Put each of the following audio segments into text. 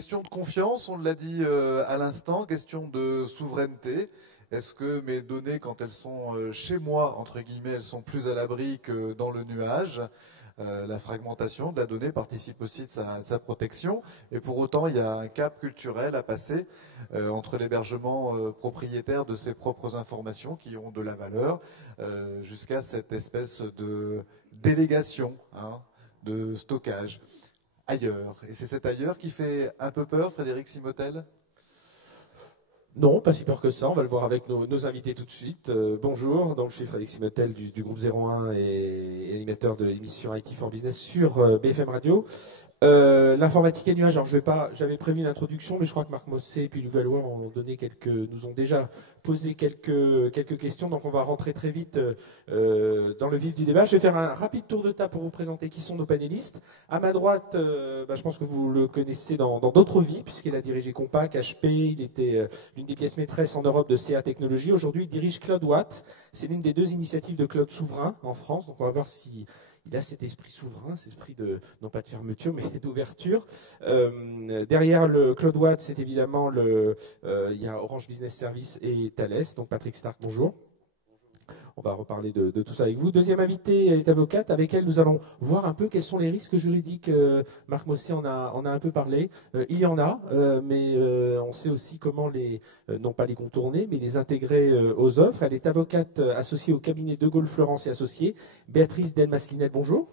Question de confiance, on l'a dit à l'instant, question de souveraineté. Est-ce que mes données, quand elles sont chez moi, entre guillemets, elles sont plus à l'abri que dans le nuage? La fragmentation de la donnée participe aussi de sa protection. Et pour autant, il y a un cap culturel à passer entre l'hébergement propriétaire de ses propres informations qui ont de la valeur jusqu'à cette espèce de délégation, hein, de stockage ailleurs. Et c'est cet ailleurs qui fait un peu peur, Frédéric Simotel? Non, pas si peur que ça. On va le voir avec nos invités tout de suite. Bonjour, donc je suis Frédéric Simotel du groupe 01 et animateur de l'émission IT for Business sur BFM Radio. L'informatique et nuage, alors j'avais prévu une introduction, mais je crois que Marc Mossé et puis Luc Gallois nous ont déjà posé quelques questions, donc on va rentrer très vite dans le vif du débat. Je vais faire un rapide tour de table pour vous présenter qui sont nos panélistes. À ma droite, je pense que vous le connaissez dans d'autres vies, puisqu'il a dirigé Compaq, HP, il était l'une des pièces maîtresses en Europe de CA Technologies. Aujourd'hui, il dirige CloudWatt. C'est l'une des 2 initiatives de cloud souverain en France, donc on va voir si il a cet esprit souverain, cet esprit non pas de fermeture, mais d'ouverture. Derrière le CloudWatt, c'est évidemment il y a Orange Business Services et Thales. Donc Patrick Stark, bonjour. On va reparler de tout ça avec vous. Deuxième invitée est avocate. Avec elle, nous allons voir un peu quels sont les risques juridiques. Marc Mossé en a un peu parlé. Il y en a, mais on sait aussi comment non pas les contourner, mais les intégrer aux offres. Elle est avocate associée au cabinet De Gaulle Florence et Associés. Béatrice Delmas-Linette, bonjour.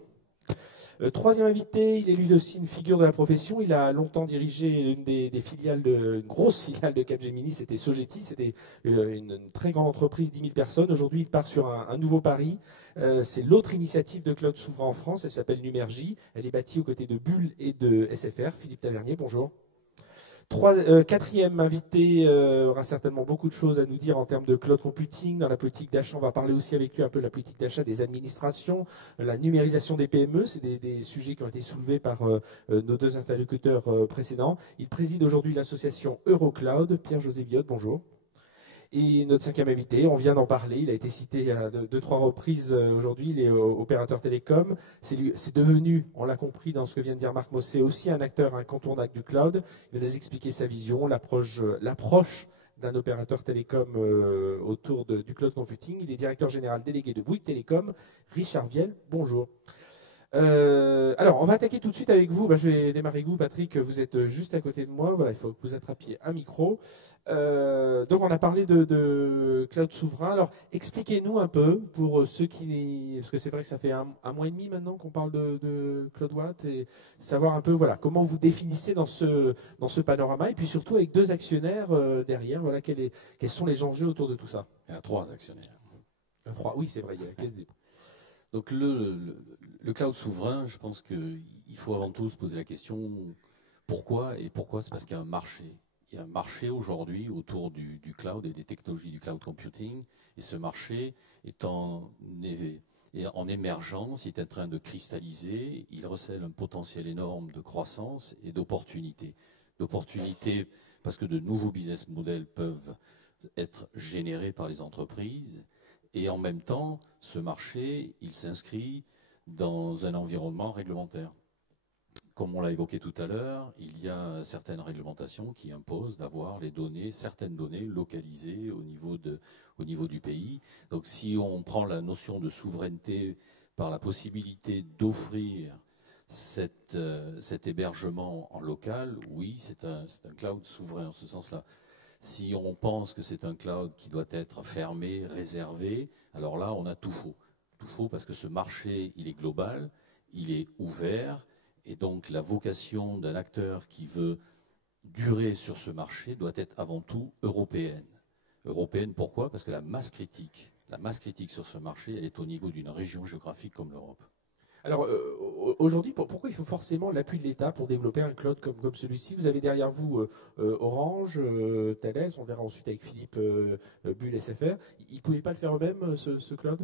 Troisième invité, il est lui aussi une figure de la profession. Il a longtemps dirigé une grosse filiale de Capgemini, c'était Sogeti, c'était une très grande entreprise, 10 000 personnes. Aujourd'hui, il part sur un nouveau pari. C'est l'autre initiative de cloud souverain en France, elle s'appelle Numergy. Elle est bâtie aux côtés de Bull et de SFR. Philippe Tavernier, bonjour. Quatrième invité aura certainement beaucoup de choses à nous dire en termes de cloud computing. Dans la politique d'achat, on va parler aussi avec lui un peu de la politique d'achat des administrations, la numérisation des PME. C'est des sujets qui ont été soulevés par nos 2 interlocuteurs précédents. Il préside aujourd'hui l'association Eurocloud. Pierre-José Viotte, bonjour. Et notre 5e invité, on vient d'en parler, il a été cité à 2-3 reprises aujourd'hui, il est opérateur télécom. C'est devenu, on l'a compris dans ce que vient de dire Marc Mossé, aussi un acteur incontournable du cloud. Il va nous expliquer sa vision, l'approche d'un opérateur télécom autour du cloud computing. Il est directeur général délégué de Bouygues Télécom. Richard Viel, bonjour. Alors, on va attaquer tout de suite avec vous. Je vais démarrer avec vous, Patrick. Vous êtes juste à côté de moi. Voilà, il faut que vous attrapiez un micro. Donc, on a parlé de cloud souverain. Alors, expliquez-nous un peu pour ceux parce que c'est vrai que ça fait un mois et demi maintenant qu'on parle de CloudWatt et savoir un peu, voilà, comment vous définissez dans ce panorama et puis surtout avec 2 actionnaires derrière. Voilà, quels sont les enjeux autour de tout ça? Il y a 3 actionnaires. 3, oui, c'est vrai. Il y a la caisse des... Donc le cloud souverain, je pense qu'il faut avant tout se poser la question pourquoi. Et pourquoi, c'est parce qu'il y a un marché. Il y a un marché aujourd'hui autour du cloud et des technologies du cloud computing. Et ce marché est en émergence, il est en train de cristalliser. Il recèle un potentiel énorme de croissance et d'opportunités. D'opportunités parce que de nouveaux business models peuvent être générés par les entreprises. Et en même temps, ce marché, il s'inscrit dans un environnement réglementaire. Comme on l'a évoqué tout à l'heure, il y a certaines réglementations qui imposent d'avoir certaines données localisées au niveau du pays. Donc si on prend la notion de souveraineté par la possibilité d'offrir cet hébergement en local, oui, c'est un cloud souverain en ce sens-là. Si on pense que c'est un cloud qui doit être fermé, réservé, alors là, on a tout faux. Tout faux parce que ce marché, il est global, il est ouvert, et donc la vocation d'un acteur qui veut durer sur ce marché doit être avant tout européenne. Européenne, pourquoi? Parce que la masse critique sur ce marché, elle est au niveau d'une région géographique comme l'Europe. Alors aujourd'hui, pourquoi il faut forcément l'appui de l'État pour développer un cloud comme celui-ci? Vous avez derrière vous Orange, Thales, on verra ensuite avec Philippe Bull, SFR. Ils ne pouvaient pas le faire eux-mêmes, ce cloud?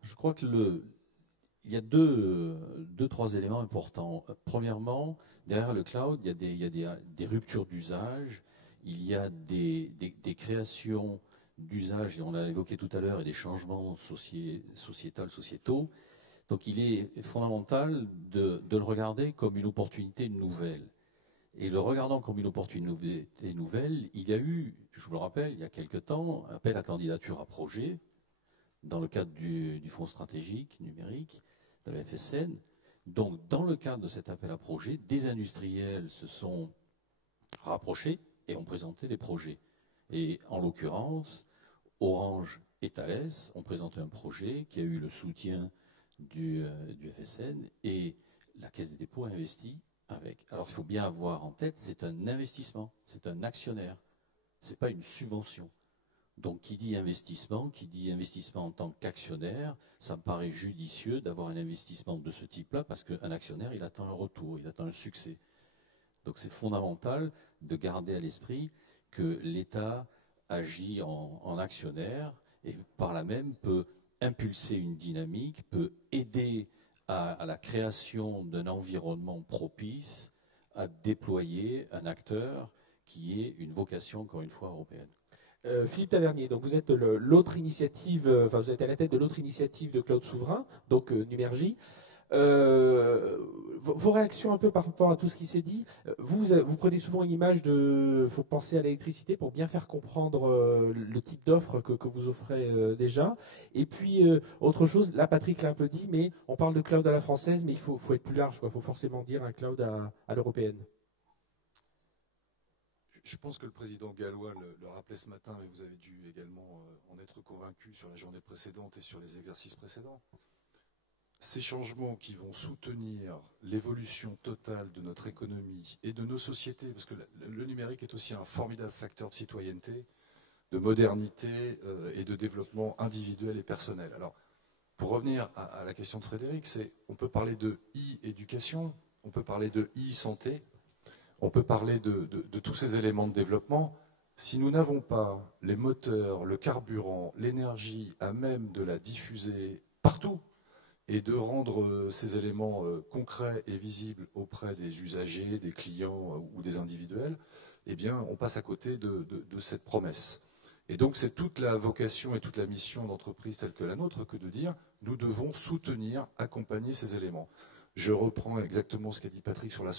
Je crois que il y a trois éléments importants. Premièrement, derrière le cloud, il y a des ruptures d'usage, il y a des créations d'usage, et on l'a évoqué tout à l'heure, et des changements sociétaux. Donc il est fondamental de le regarder comme une opportunité nouvelle. Et le regardant comme une opportunité nouvelle, il y a eu, je vous le rappelle, il y a quelque temps, un appel à candidature à projet dans le cadre du Fonds stratégique numérique, de la FSN. Donc, dans le cadre de cet appel à projet, des industriels se sont rapprochés et ont présenté des projets. Et en l'occurrence, Orange et Thales ont présenté un projet qui a eu le soutien du FSN et la Caisse des dépôts a investi avec. Alors il faut bien avoir en tête, c'est un investissement, c'est un actionnaire, ce n'est pas une subvention. Donc qui dit investissement en tant qu'actionnaire, ça me paraît judicieux d'avoir un investissement de ce type-là parce qu'un actionnaire, il attend un retour, il attend un succès. Donc c'est fondamental de garder à l'esprit que l'État agit en actionnaire et par là même peut impulser une dynamique, peut aider à la création d'un environnement propice à déployer un acteur qui ait une vocation, encore une fois, européenne. Philippe Tavernier, donc vous êtes l'autre initiative, enfin vous êtes à la tête de l'autre initiative de Cloud Souverain, donc Numergy. Vos réactions un peu par rapport à tout ce qui s'est dit. Vous prenez souvent une image de, faut penser à l'électricité pour bien faire comprendre le type d'offre que vous offrez déjà. Et puis autre chose, là Patrick l'a un peu dit, mais on parle de cloud à la française, mais il faut être plus large, quoi. Il faut forcément dire un cloud à l'européenne. Je pense que le président gallois le rappelait ce matin, et vous avez dû également en être convaincu sur la journée précédente et sur les exercices précédents. Ces changements qui vont soutenir l'évolution totale de notre économie et de nos sociétés, parce que le numérique est aussi un formidable facteur de citoyenneté, de modernité et de développement individuel et personnel. Alors, pour revenir à la question de Frédéric, on peut parler de e-éducation, on peut parler de e-santé, on peut parler de tous ces éléments de développement. Si nous n'avons pas les moteurs, le carburant, l'énergie à même de la diffuser partout et de rendre ces éléments concrets et visibles auprès des usagers, des clients ou des individuels, eh bien, on passe à côté de cette promesse. Et donc, c'est toute la vocation et toute la mission d'entreprise telle que la nôtre que de dire nous devons soutenir, accompagner ces éléments. Je reprends exactement ce qu'a dit Patrick sur la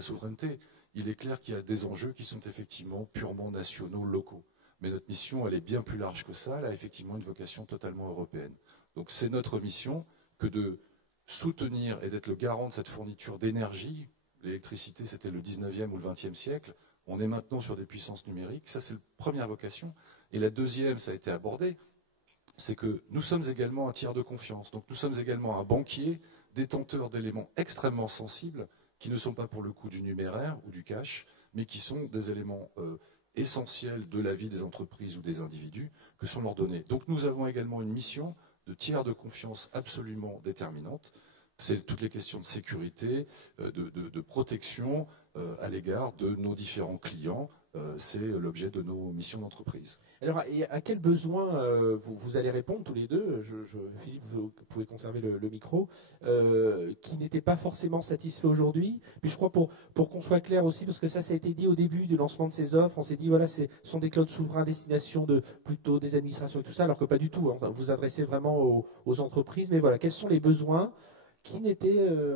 souveraineté. Il est clair qu'il y a des enjeux qui sont effectivement purement nationaux, locaux. Mais notre mission, elle est bien plus large que ça. Elle a effectivement une vocation totalement européenne. Donc c'est notre mission que de soutenir et d'être le garant de cette fourniture d'énergie. L'électricité, c'était le 19e ou le 20e siècle. On est maintenant sur des puissances numériques. Ça, c'est la première vocation. Et la deuxième, ça a été abordé, c'est que nous sommes également un tiers de confiance. Donc nous sommes également un banquier détenteur d'éléments extrêmement sensibles qui ne sont pas pour le coup du numéraire ou du cash, mais qui sont des éléments essentiels de la vie des entreprises ou des individus, que sont leurs données. Donc nous avons également une mission de tiers de confiance absolument déterminante. C'est toutes les questions de sécurité, de protection à l'égard de nos différents clients. C'est l'objet de nos missions d'entreprise. Alors, à quel besoin vous allez répondre tous les deux, Philippe, vous pouvez conserver le micro, qui n'était pas forcément satisfait aujourd'hui. Puis je crois pour qu'on soit clair aussi, parce que ça a été dit au début du lancement de ces offres, on s'est dit voilà, ce sont des clouds souverains à destination de plutôt des administrations et tout ça, alors que pas du tout. Hein. Vous vous adressez vraiment aux entreprises, mais voilà, quels sont les besoins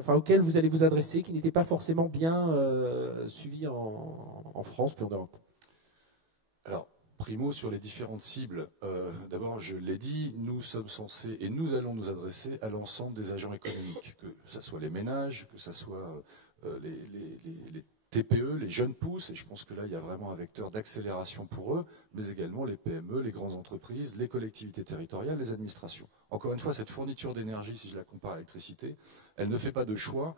auxquels vous allez vous adresser, qui n'étaient pas forcément bien suivis en France puis en Europe? Alors, primo, sur les différentes cibles, d'abord, je l'ai dit, nous sommes censés et nous allons nous adresser à l'ensemble des agents économiques, que ce soit les ménages, que ce soit les TPE, les jeunes pousses, et je pense que là, il y a vraiment un vecteur d'accélération pour eux, mais également les PME, les grandes entreprises, les collectivités territoriales, les administrations. Encore une fois, cette fourniture d'énergie, si je la compare à l'électricité, elle ne fait pas de choix,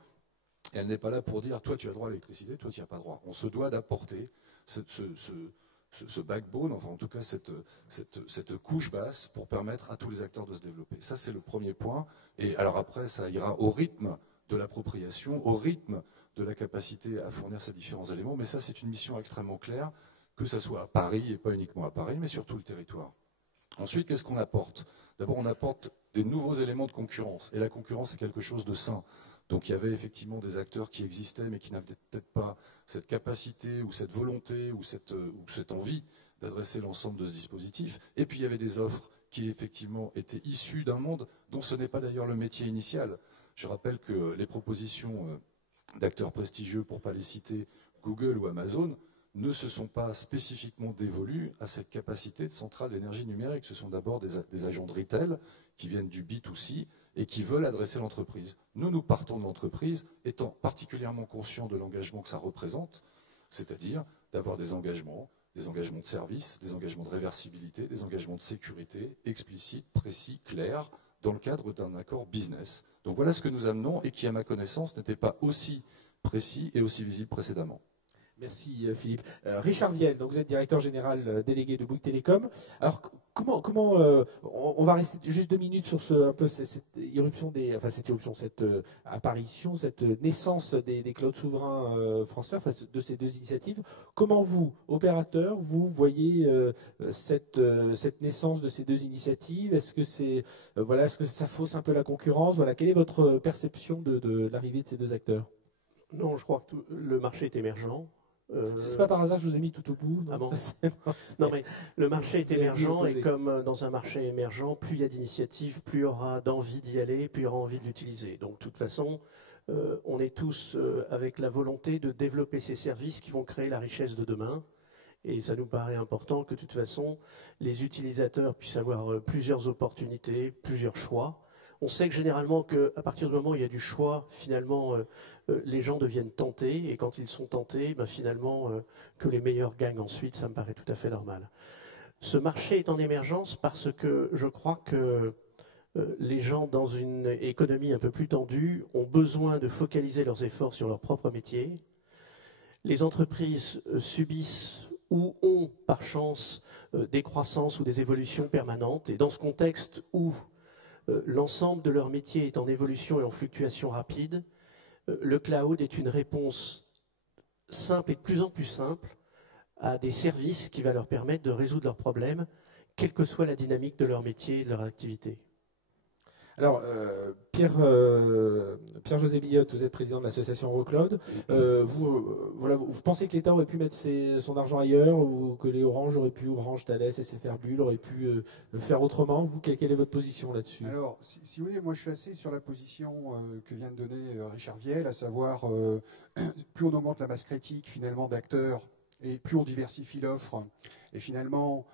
et elle n'est pas là pour dire, toi, tu as droit à l'électricité, toi, tu n'y as pas droit. On se doit d'apporter ce backbone, enfin en tout cas cette couche basse pour permettre à tous les acteurs de se développer. Ça, c'est le premier point. Et alors après, ça ira au rythme de l'appropriation, au rythme de la capacité à fournir ces différents éléments. Mais ça, c'est une mission extrêmement claire, que ça soit à Paris, et pas uniquement à Paris, mais sur tout le territoire. Ensuite, qu'est-ce qu'on apporte? D'abord, on apporte des nouveaux éléments de concurrence. Et la concurrence, c'est quelque chose de sain. Donc il y avait effectivement des acteurs qui existaient, mais qui n'avaient peut-être pas cette capacité ou cette volonté ou cette envie d'adresser l'ensemble de ce dispositif. Et puis il y avait des offres qui effectivement étaient issues d'un monde dont ce n'est pas d'ailleurs le métier initial. Je rappelle que les propositions d'acteurs prestigieux, pour ne pas les citer, Google ou Amazon ne se sont pas spécifiquement dévolus à cette capacité de centrale d'énergie numérique. Ce sont d'abord des agents de retail qui viennent du B2C et qui veulent adresser l'entreprise. Nous partons de l'entreprise étant particulièrement conscients de l'engagement que ça représente, c'est-à-dire d'avoir des engagements de service, des engagements de réversibilité, des engagements de sécurité explicites, précis, clairs, dans le cadre d'un accord business. Donc voilà ce que nous amenons et qui, à ma connaissance, n'était pas aussi précis et aussi visible précédemment. Merci Philippe. Richard Viel, donc vous êt directeur général délégué de Bouygues Télécom. Alors comment on va rester juste 2 minutes sur cette apparition, cette naissance des clouds souverains français, enfin, de ces deux initiatives. Comment vous, opérateurs, vous voyez cette naissance de ces deux initiatives? Est-ce que est-ce que ça fausse un peu la concurrence? Voilà, quelle est votre perception de l'arrivée de ces deux acteurs? Non, je crois que le marché est émergent. C'est pas par hasard que je vous ai mis tout au bout. Ah bon. Non, mais le marché est émergent et comme dans un marché émergent, plus il y a d'initiatives, plus il y aura d'envie d'y aller, plus il y aura envie de l'utiliser. Donc de toute façon, on est tous avec la volonté de développer ces services qui vont créer la richesse de demain. Et ça nous paraît important que de toute façon, les utilisateurs puissent avoir plusieurs opportunités, plusieurs choix. On sait que généralement, qu'à partir du moment où il y a du choix, finalement, les gens deviennent tentés. Et quand ils sont tentés, finalement, que les meilleurs gagnent ensuite, ça me paraît tout à fait normal. Ce marché est en émergence parce que je crois que les gens, dans une économie un peu plus tendue, ont besoin de focaliser leurs efforts sur leur propre métier. Les entreprises subissent ou ont, par chance, des croissances ou des évolutions permanentes. Et dans ce contexte où l'ensemble de leur métier est en évolution et en fluctuation rapide, le cloud est une réponse simple et de plus en plus simple à des services qui va leur permettre de résoudre leurs problèmes, quelle que soit la dynamique de leur métier et de leur activité. Alors, Pierre-José Billotte, vous êtes président de l'association Eurocloud. Vous pensez que l'État aurait pu mettre son argent ailleurs, ou que les Orange auraient pu, Orange, Thales, SFR Bull auraient pu faire autrement? Vous, quelle est votre position là-dessus? Alors, si vous voulez, moi je suis assez sur la position que vient de donner Richard Viel, à savoir, plus on augmente la masse critique finalement d'acteurs, et plus on diversifie l'offre, et finalement,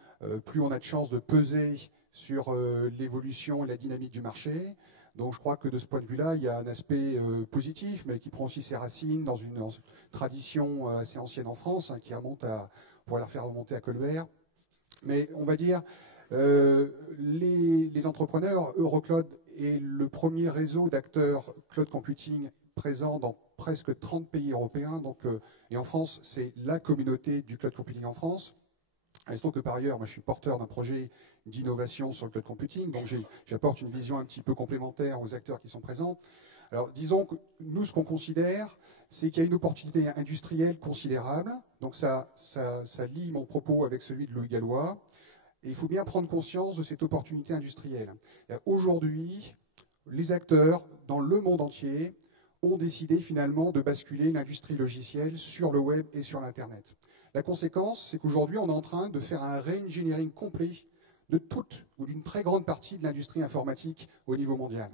plus on a de chances de peser sur l'évolution et la dynamique du marché. Donc je crois que de ce point de vue-là, il y a un aspect positif, mais qui prend aussi ses racines dans une tradition assez ancienne en France, qui remonte on pourrait la faire remonter à Colbert. Mais on va dire, les entrepreneurs, Eurocloud est le premier réseau d'acteurs cloud computing présent dans presque 30 pays européens. Donc, et en France, c'est la communauté du cloud computing en France. Restons que par ailleurs, moi je suis porteur d'un projet d'innovation sur le cloud computing, donc j'apporte une vision un petit peu complémentaire aux acteurs qui sont présents. Alors disons que nous, ce qu'on considère, c'est qu'il y a une opportunité industrielle considérable, donc ça lie mon propos avec celui de Louis Gallois, et il faut bien prendre conscience de cette opportunité industrielle. Aujourd'hui, les acteurs dans le monde entier ont décidé finalement de basculer l'industrie logicielle sur le web et sur l'Internet. La conséquence, c'est qu'aujourd'hui, on est en train de faire un re-engineering complet de toute ou d'une très grande partie de l'industrie informatique au niveau mondial.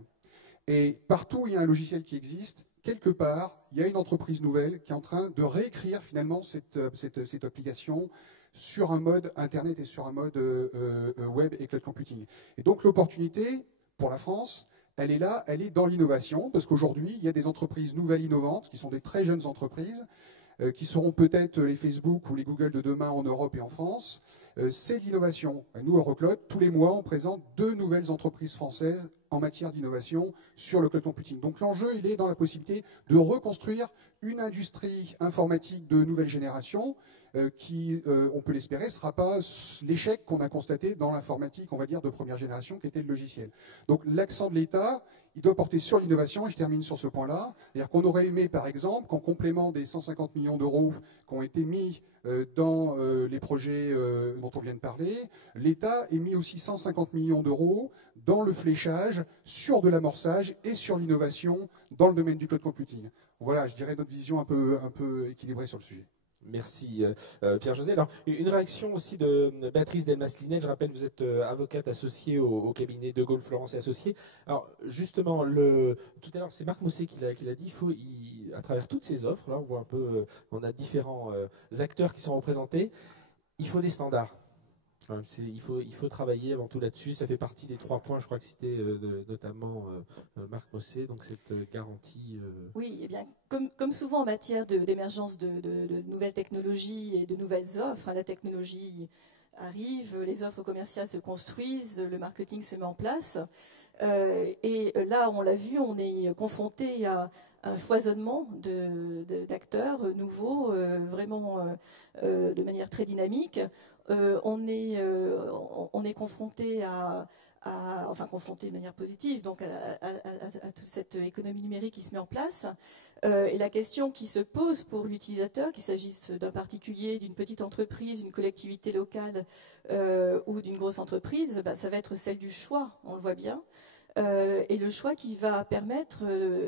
Et partout où il y a un logiciel qui existe, quelque part, il y a une entreprise nouvelle qui est en train de réécrire finalement cette application sur un mode Internet et sur un mode web et cloud computing. Et donc l'opportunité pour la France, elle est là, elle est dans l'innovation, parce qu'aujourd'hui, il y a des entreprises nouvelles innovantes, qui sont des très jeunes entreprises, qui seront peut-être les Facebook ou les Google de demain en Europe et en France. C'est de l'innovation. Nous, Eurocloud, tous les mois, on présente 2 nouvelles entreprises françaises en matière d'innovation sur le cloud computing. Donc l'enjeu, il est dans la possibilité de reconstruire une industrie informatique de nouvelle génération qui, on peut l'espérer, ne sera pas l'échec qu'on a constaté dans l'informatique, on va dire, de première génération, qui était le logiciel. Donc l'accent de l'État, il doit porter sur l'innovation, et je termine sur ce point-là. C'est-à-dire qu'on aurait aimé, par exemple, qu'en complément des 150 millions d'euros qui ont été mis dans les projets dont on vient de parler, l'État ait mis aussi 150 millions d'euros dans le fléchage sur de l'amorçage et sur l'innovation dans le domaine du cloud computing. Voilà, je dirais notre vision un peu équilibrée sur le sujet. Merci Pierre-José. Alors, une réaction aussi de Béatrice Delmas-Linet. Je rappelle, vous êtes avocate associée au cabinet de Gaulle Florence et Associés. Alors, justement, tout à l'heure, c'est Marc Mossé qui l'a dit, à travers toutes ces offres, là, on voit un peu, on a différents acteurs qui sont représentés, il faut des standards. Il faut travailler avant tout là-dessus. Ça fait partie des 3 points, je crois que c'était notamment Marc Mossé, donc cette garantie. Oui, eh bien, comme souvent en matière d'émergence de nouvelles technologies et de nouvelles offres, la technologie arrive, les offres commerciales se construisent, le marketing se met en place. Et là, on l'a vu, on est confronté à un foisonnement d'acteurs nouveaux, vraiment de manière très dynamique. On est confronté confronté de manière positive donc à toute cette économie numérique qui se met en place. Et la question qui se pose pour l'utilisateur, qu'il s'agisse d'un particulier, d'une petite entreprise, d'une collectivité locale ou d'une grosse entreprise, ça va être celle du choix, on le voit bien. Et le choix qui va permettre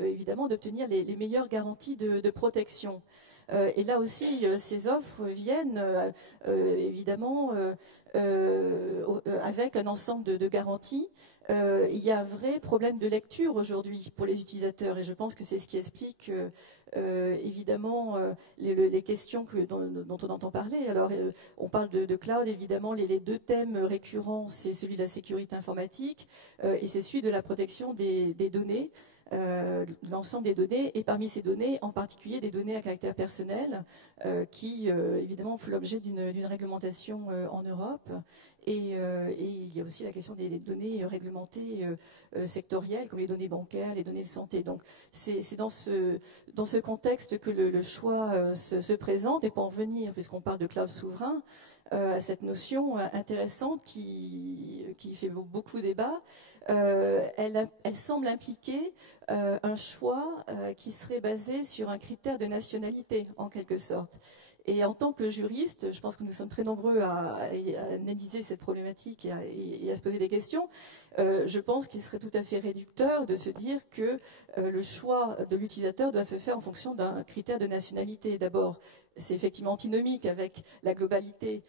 évidemment d'obtenir les meilleures garanties de protection. Et là aussi, ces offres viennent évidemment avec un ensemble de garanties. Il y a un vrai problème de lecture aujourd'hui pour les utilisateurs et je pense que c'est ce qui explique évidemment les questions dont on entend parler. Alors on parle de cloud, évidemment les 2 thèmes récurrents, c'est celui de la sécurité informatique et c'est celui de la protection des données. L'ensemble des données, et parmi ces données, en particulier des données à caractère personnel, qui évidemment font l'objet d'une réglementation en Europe. Et il y a aussi la question des données réglementées sectorielles, comme les données bancaires, les données de santé. Donc c'est dans ce contexte que le choix se présente, et pour en venir, puisqu'on parle de cloud souverain, à cette notion intéressante qui fait beaucoup débat. Elle semble impliquer un choix qui serait basé sur un critère de nationalité, en quelque sorte. Et en tant que juriste, je pense que nous sommes très nombreux à analyser cette problématique et à se poser des questions. Je pense qu'il serait tout à fait réducteur de se dire que le choix de l'utilisateur doit se faire en fonction d'un critère de nationalité. D'abord, c'est effectivement antinomique avec la globalité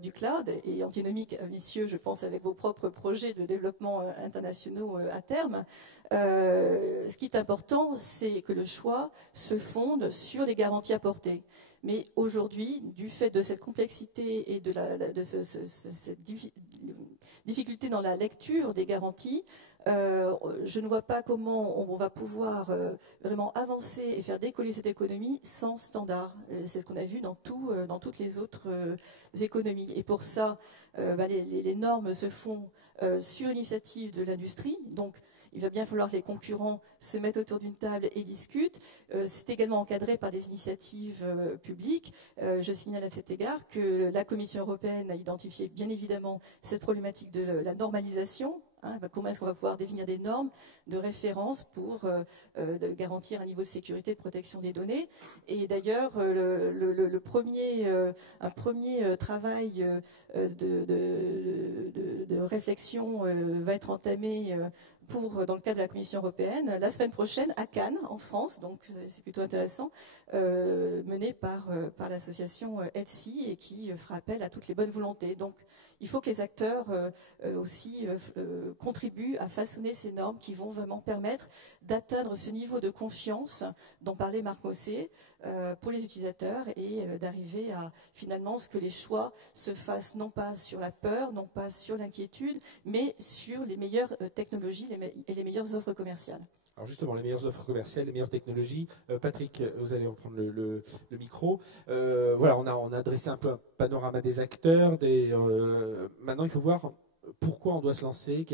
du cloud et antinomique, messieurs, je pense, avec vos propres projets de développement internationaux à terme. Ce qui est important, c'est que le choix se fonde sur les garanties apportées. Mais aujourd'hui, du fait de cette complexité et de cette difficulté dans la lecture des garanties, je ne vois pas comment on va pouvoir vraiment avancer et faire décoller cette économie sans standard. C'est ce qu'on a vu dans toutes les autres économies. Et pour ça, les normes se font sur l'initiative de l'industrie. Donc, il va bien falloir que les concurrents se mettent autour d'une table et discutent. C'est également encadré par des initiatives publiques. Je signale à cet égard que la Commission européenne a identifié bien évidemment cette problématique de la normalisation. Comment est-ce qu'on va pouvoir définir des normes de référence pour garantir un niveau de sécurité et de protection des données. Et d'ailleurs, un premier travail de réflexion va être entamé dans le cadre de la Commission européenne, la semaine prochaine à Cannes, en France, donc c'est plutôt intéressant, mené par l'association ELSI et qui fera appel à toutes les bonnes volontés. Donc il faut que les acteurs aussi contribuent à façonner ces normes qui vont vraiment permettre d'atteindre ce niveau de confiance dont parlait Marc Mossé pour les utilisateurs et d'arriver à finalement ce que les choix se fassent non pas sur la peur, non pas sur l'inquiétude, mais sur les meilleures technologies et les meilleures offres commerciales. Alors justement, les meilleures offres commerciales, les meilleures technologies. Patrick, vous allez reprendre le micro. Voilà, on a dressé un peu un panorama des acteurs. Maintenant, il faut voir pourquoi on doit se lancer.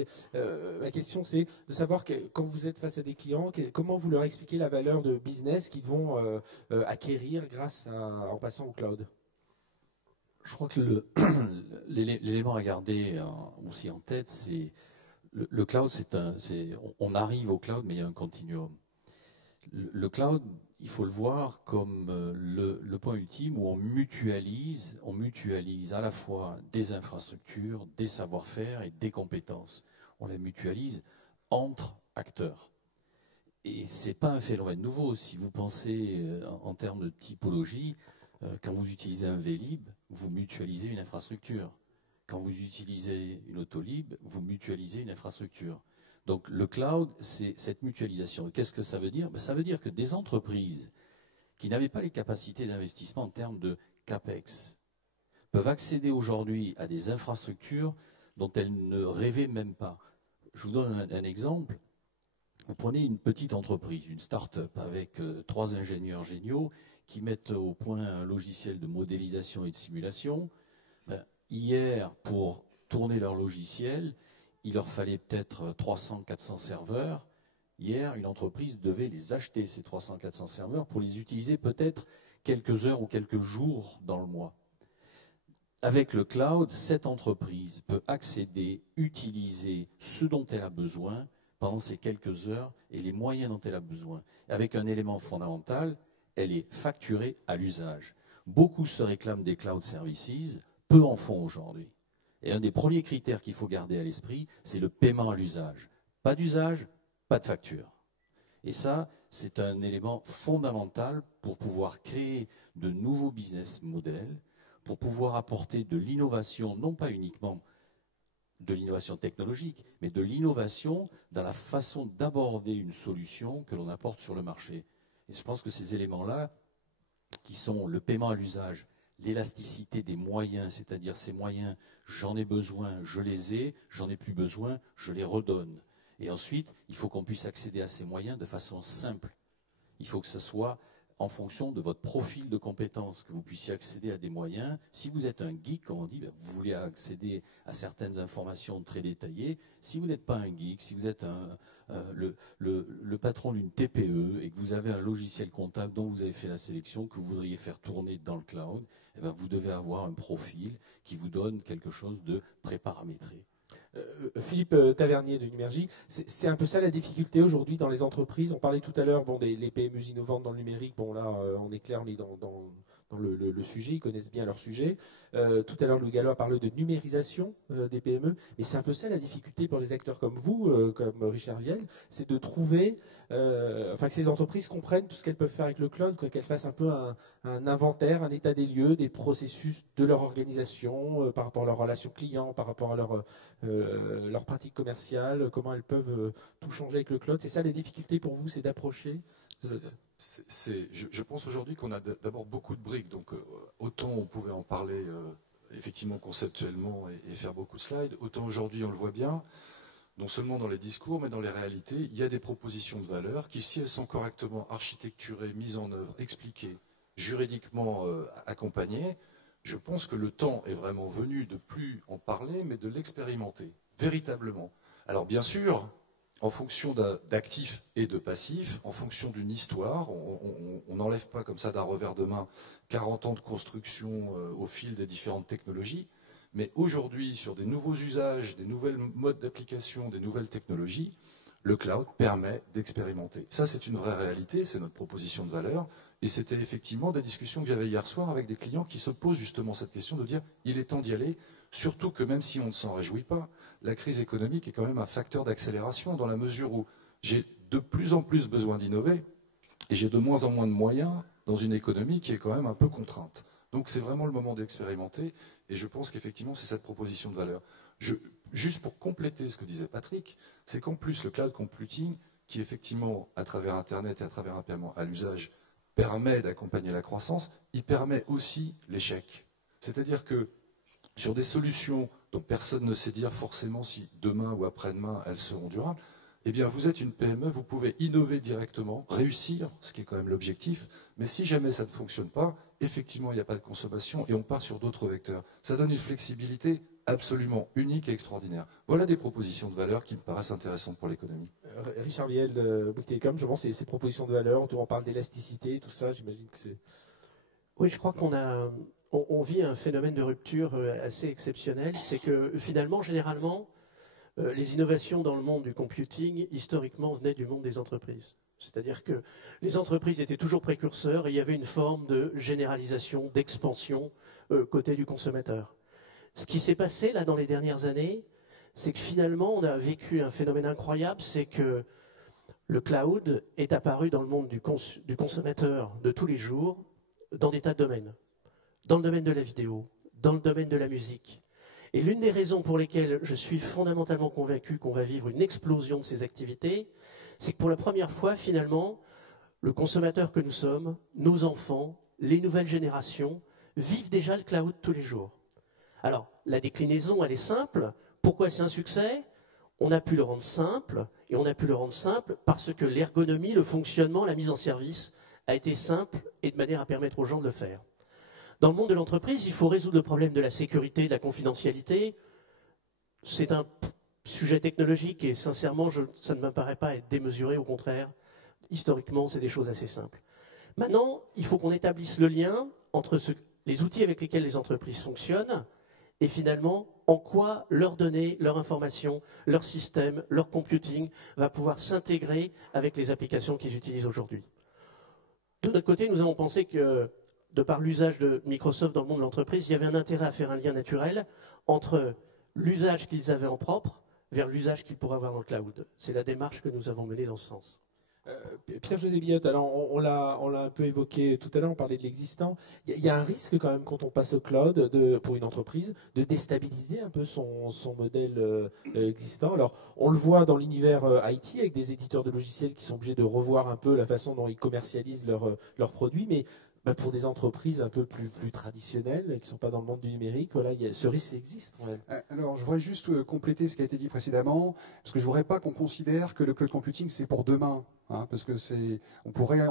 Ma question, c'est de savoir quand vous êtes face à des clients, comment vous leur expliquez la valeur de business qu'ils vont acquérir en passant au cloud. Je crois que l'élément à garder aussi en tête, c'est le cloud, on arrive au cloud, mais il y a un continuum. Le cloud, il faut le voir comme le point ultime où on mutualise à la fois des infrastructures, des savoir-faire et des compétences. On les mutualise entre acteurs. Et c'est pas un phénomène nouveau. Si vous pensez en termes de typologie, Quand vous utilisez un Vélib, vous mutualisez une infrastructure. Quand vous utilisez une Autolib, vous mutualisez une infrastructure. Donc le cloud, c'est cette mutualisation. Qu'est-ce que ça veut dire? Ça veut dire que des entreprises qui n'avaient pas les capacités d'investissement en termes de CAPEX peuvent accéder aujourd'hui à des infrastructures dont elles ne rêvaient même pas. Je vous donne un exemple. Vous prenez une petite entreprise, une start-up avec 3 ingénieurs géniaux qui mettent au point un logiciel de modélisation et de simulation. Hier, pour tourner leur logiciel, il leur fallait peut-être 300-400 serveurs. Hier, une entreprise devait les acheter, ces 300-400 serveurs, pour les utiliser peut-être quelques heures ou quelques jours dans le mois. Avec le cloud, cette entreprise peut accéder, utiliser ce dont elle a besoin pendant ces quelques heures et les moyens dont elle a besoin. Avec un élément fondamental, elle est facturée à l'usage. Beaucoup se réclament des cloud services, peu en font aujourd'hui. Et un des premiers critères qu'il faut garder à l'esprit, c'est le paiement à l'usage. Pas d'usage, pas de facture. Et ça, c'est un élément fondamental pour pouvoir créer de nouveaux business models, pour pouvoir apporter de l'innovation, non pas uniquement de l'innovation technologique, mais de l'innovation dans la façon d'aborder une solution que l'on apporte sur le marché. Et je pense que ces éléments-là, qui sont le paiement à l'usage, l'élasticité des moyens, c'est-à-dire ces moyens, j'en ai besoin, je les ai, j'en ai plus besoin, je les redonne. Et ensuite, il faut qu'on puisse accéder à ces moyens de façon simple. Il faut que ce soit en fonction de votre profil de compétences, que vous puissiez accéder à des moyens. Si vous êtes un geek, comme on dit, vous voulez accéder à certaines informations très détaillées. Si vous n'êtes pas un geek, si vous êtes le patron d'une TPE et que vous avez un logiciel comptable dont vous avez fait la sélection, que vous voudriez faire tourner dans le cloud, eh bien, vous devez avoir un profil qui vous donne quelque chose de préparamétré. Philippe Tavernier de Numergy, c'est un peu ça la difficulté aujourd'hui dans les entreprises. On parlait tout à l'heure des PME innovantes dans le numérique. Bon là, on est clair, on est dans le sujet, ils connaissent bien leur sujet. Tout à l'heure, Louis Gallois parlait de numérisation des PME, et c'est un peu ça la difficulté pour les acteurs comme vous, comme Richard Viel, c'est de trouver, que ces entreprises comprennent tout ce qu'elles peuvent faire avec le cloud, qu'elles fassent un peu un inventaire, un état des lieux, des processus de leur organisation, par rapport à leurs relations clients, par rapport à leurs pratiques commerciales, comment elles peuvent tout changer avec le cloud. C'est ça les difficultés pour vous, c'est d'approcher je pense aujourd'hui qu'on a d'abord beaucoup de briques, donc autant on pouvait en parler effectivement conceptuellement et faire beaucoup de slides, autant aujourd'hui on le voit bien, non seulement dans les discours, mais dans les réalités, il y a des propositions de valeur qui, si elles sont correctement architecturées, mises en œuvre, expliquées, juridiquement accompagnées, je pense que le temps est vraiment venu de plus en parler, mais de l'expérimenter, véritablement. Alors bien sûr, en fonction d'actifs et de passifs, en fonction d'une histoire. On n'enlève pas comme ça d'un revers de main 40 ans de construction au fil des différentes technologies. Mais aujourd'hui, sur des nouveaux usages, des nouvelles modes d'application, des nouvelles technologies, le cloud permet d'expérimenter. Ça, c'est une vraie réalité, c'est notre proposition de valeur. Et c'était effectivement des discussions que j'avais hier soir avec des clients qui se posent justement cette question de dire il est temps d'y aller, surtout que même si on ne s'en réjouit pas, la crise économique est quand même un facteur d'accélération dans la mesure où j'ai de plus en plus besoin d'innover et j'ai de moins en moins de moyens dans une économie qui est quand même un peu contrainte. Donc c'est vraiment le moment d'expérimenter et je pense qu'effectivement c'est cette proposition de valeur. Juste pour compléter ce que disait Patrick, c'est qu'en plus le cloud computing, qui effectivement à travers Internet et à travers un paiement à l'usage permet d'accompagner la croissance, il permet aussi l'échec. C'est-à-dire que sur des solutions dont personne ne sait dire forcément si demain ou après-demain elles seront durables, eh bien vous êtes une PME, vous pouvez innover directement, réussir, ce qui est quand même l'objectif, mais si jamais ça ne fonctionne pas, effectivement il n'y a pas de consommation et on part sur d'autres vecteurs. Ça donne une flexibilité absolument unique et extraordinaire. Voilà des propositions de valeur qui me paraissent intéressantes pour l'économie. Richard Viel, Bouygues Telecom, je pense que ces propositions de valeur, on parle d'élasticité, tout ça, j'imagine que c'est... Oui, je crois qu'on vit un phénomène de rupture assez exceptionnel. C'est que finalement, généralement, les innovations dans le monde du computing, historiquement, venaient du monde des entreprises. C'est-à-dire que les entreprises étaient toujours précurseurs et il y avait une forme de généralisation, d'expansion côté du consommateur. Ce qui s'est passé là dans les dernières années, c'est que finalement, on a vécu un phénomène incroyable, c'est que le cloud est apparu dans le monde du consommateur de tous les jours, dans des tas de domaines. dans le domaine de la vidéo, dans le domaine de la musique. Et l'une des raisons pour lesquelles je suis fondamentalement convaincu qu'on va vivre une explosion de ces activités, c'est que pour la première fois, finalement, le consommateur que nous sommes, nos enfants, les nouvelles générations, vivent déjà le cloud tous les jours. Alors, la déclinaison, elle est simple. Pourquoi c'est un succès? On a pu le rendre simple, et on a pu le rendre simple parce que l'ergonomie, le fonctionnement, la mise en service a été simple et de manière à permettre aux gens de le faire. Dans le monde de l'entreprise, il faut résoudre le problème de la sécurité, de la confidentialité. C'est un sujet technologique et sincèrement, ça ne m'apparaît pas être démesuré, au contraire. Historiquement, c'est des choses assez simples. Maintenant, il faut qu'on établisse le lien entre les outils avec lesquels les entreprises fonctionnent et finalement, en quoi leurs données, leurs informations, leur système, leur computing va pouvoir s'intégrer avec les applications qu'ils utilisent aujourd'hui. De notre côté, nous avons pensé que, de par l'usage de Microsoft dans le monde de l'entreprise, il y avait un intérêt à faire un lien naturel entre l'usage qu'ils avaient en propre vers l'usage qu'ils pourraient avoir dans le cloud. C'est la démarche que nous avons menée dans ce sens. Pierre-José Billotte, alors on l'a un peu évoqué tout à l'heure, on parlait de l'existant. Il y a un risque quand même quand on passe au cloud pour une entreprise de déstabiliser un peu son modèle existant. Alors on le voit dans l'univers IT avec des éditeurs de logiciels qui sont obligés de revoir un peu la façon dont ils commercialisent leurs produits, mais pour des entreprises un peu plus traditionnelles, qui ne sont pas dans le monde du numérique, voilà, ce risque existe quand même. Alors, je voudrais juste compléter ce qui a été dit précédemment, parce que je ne voudrais pas qu'on considère que le cloud computing, c'est pour demain, hein, parce que on pourrait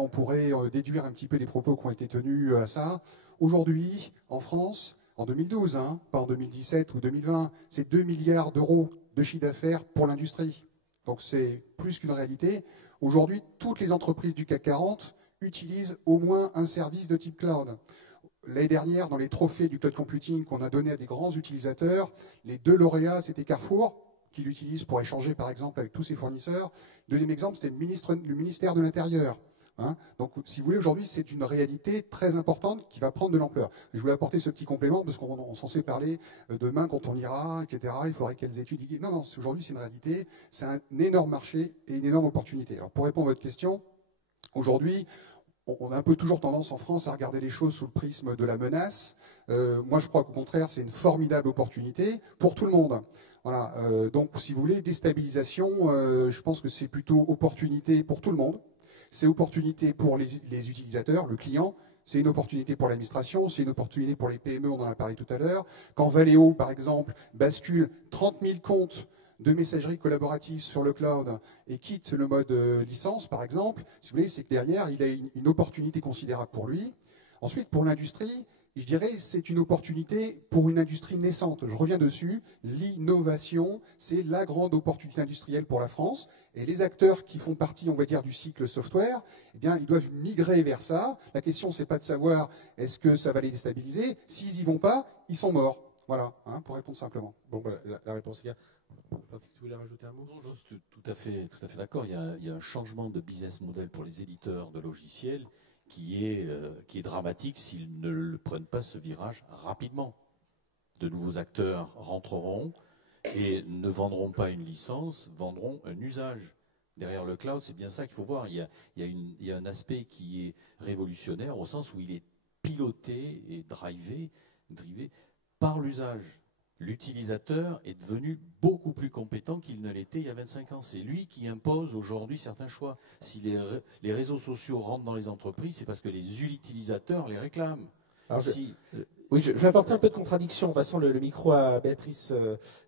déduire un petit peu des propos qui ont été tenus à ça. Aujourd'hui, en France, en 2012, hein, pas en 2017 ou 2020, c'est 2 milliards d'euros de chiffre d'affaires pour l'industrie. Donc, c'est plus qu'une réalité. Aujourd'hui, toutes les entreprises du CAC 40 utilisent au moins un service de type cloud. L'année dernière, dans les trophées du cloud computing qu'on a donné à des grands utilisateurs, les 2 lauréats, c'était Carrefour, qui l'utilise pour échanger, par exemple, avec tous ses fournisseurs. Deuxième exemple, c'était le ministère de l'Intérieur. Hein. Donc, si vous voulez, aujourd'hui, c'est une réalité très importante qui va prendre de l'ampleur. Je voulais apporter ce petit complément, parce qu'on est censé parler demain quand on ira, etc. Il faudrait qu'elles étudient. Non, aujourd'hui, c'est une réalité. C'est un énorme marché et une énorme opportunité. Alors, pour répondre à votre question, aujourd'hui, on a un peu toujours tendance en France à regarder les choses sous le prisme de la menace. Moi, je crois qu'au contraire, c'est une formidable opportunité pour tout le monde. Voilà. Donc, si vous voulez, déstabilisation, je pense que c'est plutôt opportunité pour tout le monde. C'est opportunité pour les utilisateurs, le client. C'est une opportunité pour l'administration, c'est une opportunité pour les PME, on en a parlé tout à l'heure. Quand Valeo, par exemple, bascule 30 000 comptes de messagerie collaborative sur le cloud et quitte le mode licence, par exemple, si vous voulez, c'est que derrière, il a une opportunité considérable pour lui. Ensuite, pour l'industrie, je dirais c'est une opportunité pour une industrie naissante. Je reviens dessus. L'innovation, c'est la grande opportunité industrielle pour la France. Et les acteurs qui font partie, on va dire, du cycle software, eh bien, ils doivent migrer vers ça. La question, c'est pas de savoir est-ce que ça va les déstabiliser. S'ils y vont pas, ils sont morts. Voilà, hein, pour répondre simplement. Bon, voilà, la réponse, gars. Tu voulais rajouter un mot? Non, tout à fait d'accord. Il y a un changement de business model pour les éditeurs de logiciels qui est dramatique s'ils ne prennent pas ce virage rapidement. De nouveaux acteurs rentreront et ne vendront pas une licence, vendront un usage. Derrière le cloud, c'est bien ça qu'il faut voir. Il y a un aspect qui est révolutionnaire au sens où il est piloté et drivé par l'usage. L'utilisateur est devenu beaucoup plus compétent qu'il ne l'était il y a 25 ans. C'est lui qui impose aujourd'hui certains choix. Si les réseaux sociaux rentrent dans les entreprises, c'est parce que les utilisateurs les réclament. Alors oui, je vais apporter un peu de contradiction en passant le micro à Béatrice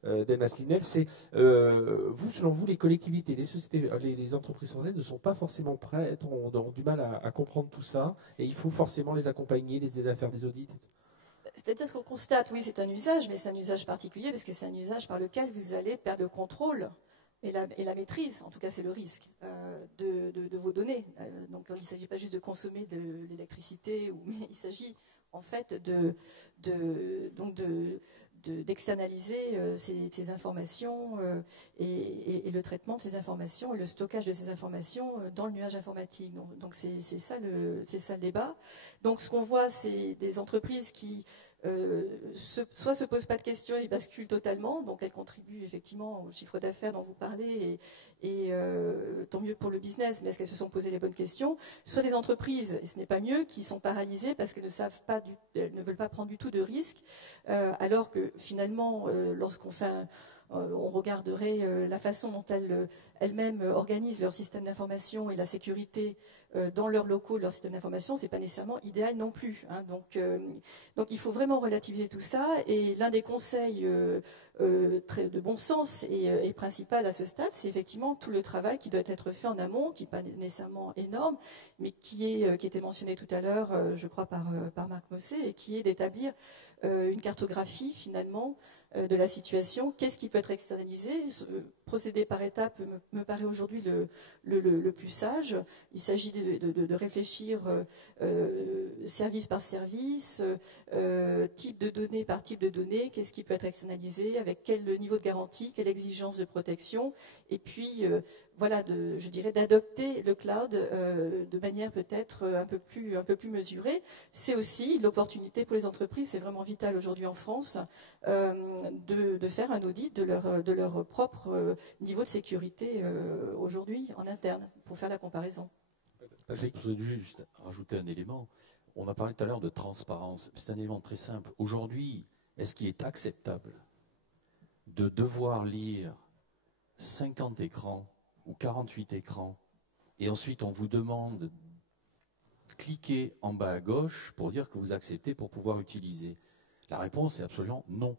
Delmas-Linel. C'est selon vous, les collectivités, les sociétés, les entreprises françaises ne sont pas forcément prêtes, ont du mal à comprendre tout ça, et il faut forcément les accompagner, les aider à faire des audits. C'est-à-dire ce qu'on constate, oui, c'est un usage, mais c'est un usage particulier parce que c'est un usage par lequel vous allez perdre le contrôle et la maîtrise, en tout cas c'est le risque, de vos données. Donc il ne s'agit pas juste de consommer de l'électricité, mais il s'agit en fait d'externaliser ces informations et le traitement de ces informations et le stockage de ces informations dans le nuage informatique. Donc c'est ça le débat. Donc ce qu'on voit, c'est des entreprises qui soit se pose pas de questions et bascule totalement, donc elle contribue effectivement au chiffre d'affaires dont vous parlez, et tant mieux pour le business, mais est-ce qu'elles se sont posées les bonnes questions? Soit des entreprises, et ce n'est pas mieux, qui sont paralysées parce qu'elles ne veulent pas prendre du tout de risques, alors que finalement, lorsqu'on fait on regarderait la façon dont elles-mêmes organisent leur système d'information et la sécurité dans leurs locaux, leur système d'information, c'est pas nécessairement idéal non plus. Hein. Donc il faut vraiment relativiser tout ça. Et l'un des conseils de bon sens et principal à ce stade, c'est effectivement tout le travail qui doit être fait en amont, qui n'est pas nécessairement énorme, mais qui était mentionné tout à l'heure, je crois, par Marc Mosset, et qui est d'établir une cartographie finalement de la situation, qu'est-ce qui peut être externalisé. Procéder par étapes me paraît aujourd'hui le plus sage. Il s'agit de réfléchir service par service, type de données par type de données, qu'est-ce qui peut être externalisé, avec quel niveau de garantie, quelle exigence de protection, et puis voilà, je dirais d'adopter le cloud de manière peut-être un peu plus mesurée. C'est aussi l'opportunité pour les entreprises, c'est vraiment vital aujourd'hui en France, de faire un audit de leur propre niveau de sécurité aujourd'hui en interne, pour faire la comparaison. Je voudrais juste rajouter un élément. On a parlé tout à l'heure de transparence. C'est un élément très simple. Aujourd'hui, est-ce qu'il est acceptable de devoir lire 50 écrans ou 48 écrans, et ensuite on vous demande de cliquer en bas à gauche pour dire que vous acceptez pour pouvoir utiliser? La réponse est absolument non.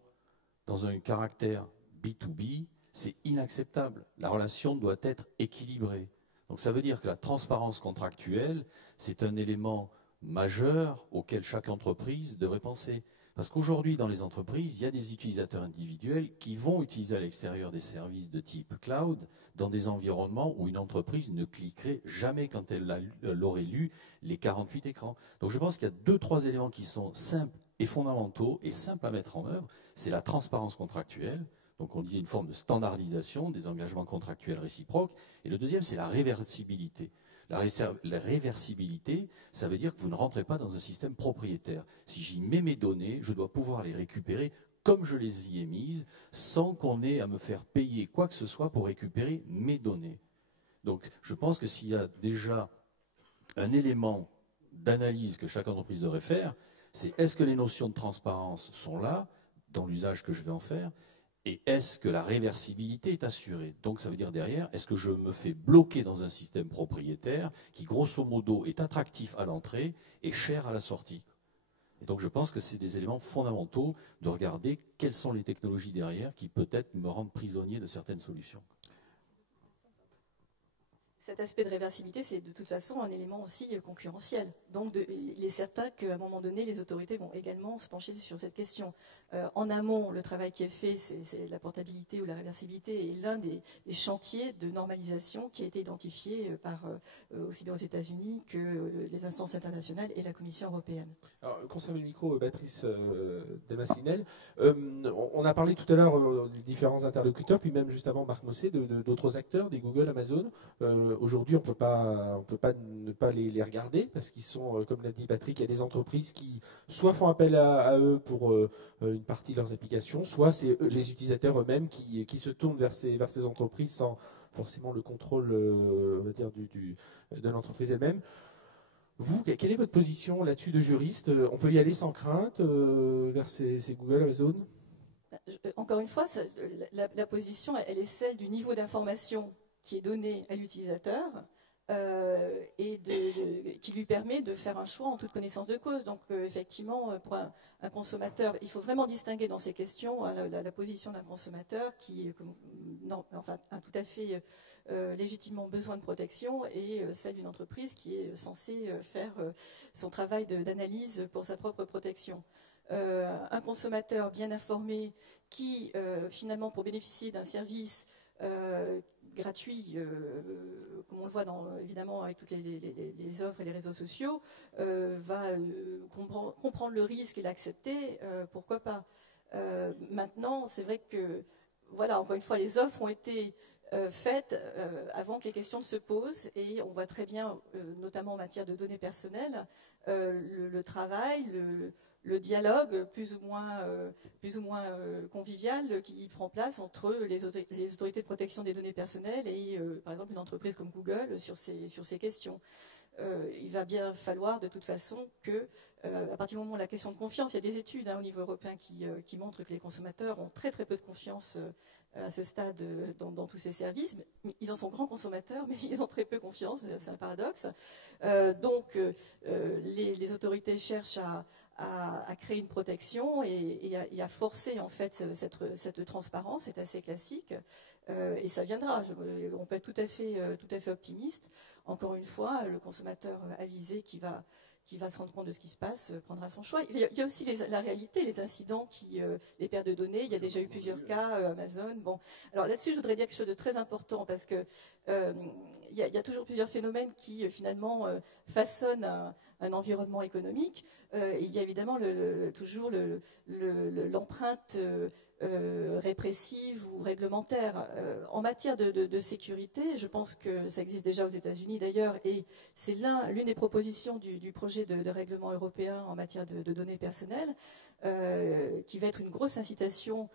Dans un caractère B2B, c'est inacceptable. La relation doit être équilibrée. Donc ça veut dire que la transparence contractuelle, c'est un élément majeur auquel chaque entreprise devrait penser. Parce qu'aujourd'hui, dans les entreprises, il y a des utilisateurs individuels qui vont utiliser à l'extérieur des services de type cloud dans des environnements où une entreprise ne cliquerait jamais quand elle aurait lu les 48 écrans. Donc je pense qu'il y a 2-3 éléments qui sont simples et fondamentaux et simples à mettre en œuvre. C'est la transparence contractuelle. Donc on dit une forme de standardisation des engagements contractuels réciproques. Et le deuxième, c'est la réversibilité. La réversibilité, ça veut dire que vous ne rentrez pas dans un système propriétaire. Si j'y mets mes données, je dois pouvoir les récupérer comme je les y ai mises, sans qu'on ait à me faire payer quoi que ce soit pour récupérer mes données. Donc je pense que s'il y a déjà un élément d'analyse que chaque entreprise devrait faire, c'est est-ce que les notions de transparence sont là, dans l'usage que je vais en faire, et est-ce que la réversibilité est assurée? Donc ça veut dire derrière, est-ce que je me fais bloquer dans un système propriétaire qui grosso modo est attractif à l'entrée et cher à la sortie? Et donc je pense que c'est des éléments fondamentaux de regarder quelles sont les technologies derrière qui peut-être me rendent prisonnier de certaines solutions. Cet aspect de réversibilité, c'est de toute façon un élément aussi concurrentiel. Donc il est certain qu'à un moment donné, les autorités vont également se pencher sur cette question. En amont, le travail qui est fait, c'est la portabilité ou la réversibilité, est l'un des chantiers de normalisation qui a été identifié par aussi bien aux États-Unis que les instances internationales et la Commission européenne. Alors, concernant le micro, Béatrice Desmassinelles, on a parlé tout à l'heure des différents interlocuteurs, puis même juste avant Marc Mosset, d'autres acteurs, des Google, Amazon. Aujourd'hui, on peut pas ne pas les regarder parce qu'ils sont, comme l'a dit Patrick, il y a des entreprises qui soit font appel à eux pour une partie de leurs applications, soit c'est les utilisateurs eux-mêmes qui se tournent vers ces entreprises sans forcément le contrôle, on va dire, de l'entreprise elle-même. Vous, quelle est votre position là-dessus de juriste? On peut y aller sans crainte vers ces Google, Amazon? Encore une fois, la position, elle est celle du niveau d'information qui est donné à l'utilisateur et qui lui permet de faire un choix en toute connaissance de cause. Donc effectivement, pour un consommateur, il faut vraiment distinguer dans ces questions la position d'un consommateur qui a tout à fait légitimement besoin de protection et celle d'une entreprise qui est censée faire son travail d'analyse pour sa propre protection. Un consommateur bien informé qui, finalement, pour bénéficier d'un service gratuit, comme on le voit évidemment avec toutes les offres et les réseaux sociaux, va comprendre le risque et l'accepter, pourquoi pas. Maintenant, c'est vrai que, voilà, encore une fois, les offres ont été faite avant que les questions ne se posent, et on voit très bien, notamment en matière de données personnelles, le travail, le dialogue plus ou moins convivial qui prend place entre les autorités de protection des données personnelles et, par exemple, une entreprise comme Google sur ces questions. Il va bien falloir de toute façon que, à partir du moment où la question de confiance, il y a des études au niveau européen qui montrent que les consommateurs ont très très peu de confiance à ce stade dans tous ces services. Ils en sont grands consommateurs, mais ils ont très peu confiance, c'est un paradoxe. Donc les autorités cherchent à créer une protection et à forcer en fait cette transparence, c'est assez classique. Et ça viendra, on peut être tout à fait optimiste. Encore une fois, le consommateur avisé qui va se rendre compte de ce qui se passe prendra son choix. Il y a aussi la réalité, les incidents, les pertes de données. Il y a déjà eu plusieurs cas, Amazon. Bon, alors là-dessus, je voudrais dire quelque chose de très important parce que il y a toujours plusieurs phénomènes qui finalement façonnent un environnement économique. Il y a évidemment toujours l'empreinte répressive ou réglementaire. En matière de sécurité, je pense que ça existe déjà aux États-Unis d'ailleurs, et c'est l'une des propositions du projet de règlement européen en matière de données personnelles, qui va être une grosse incitation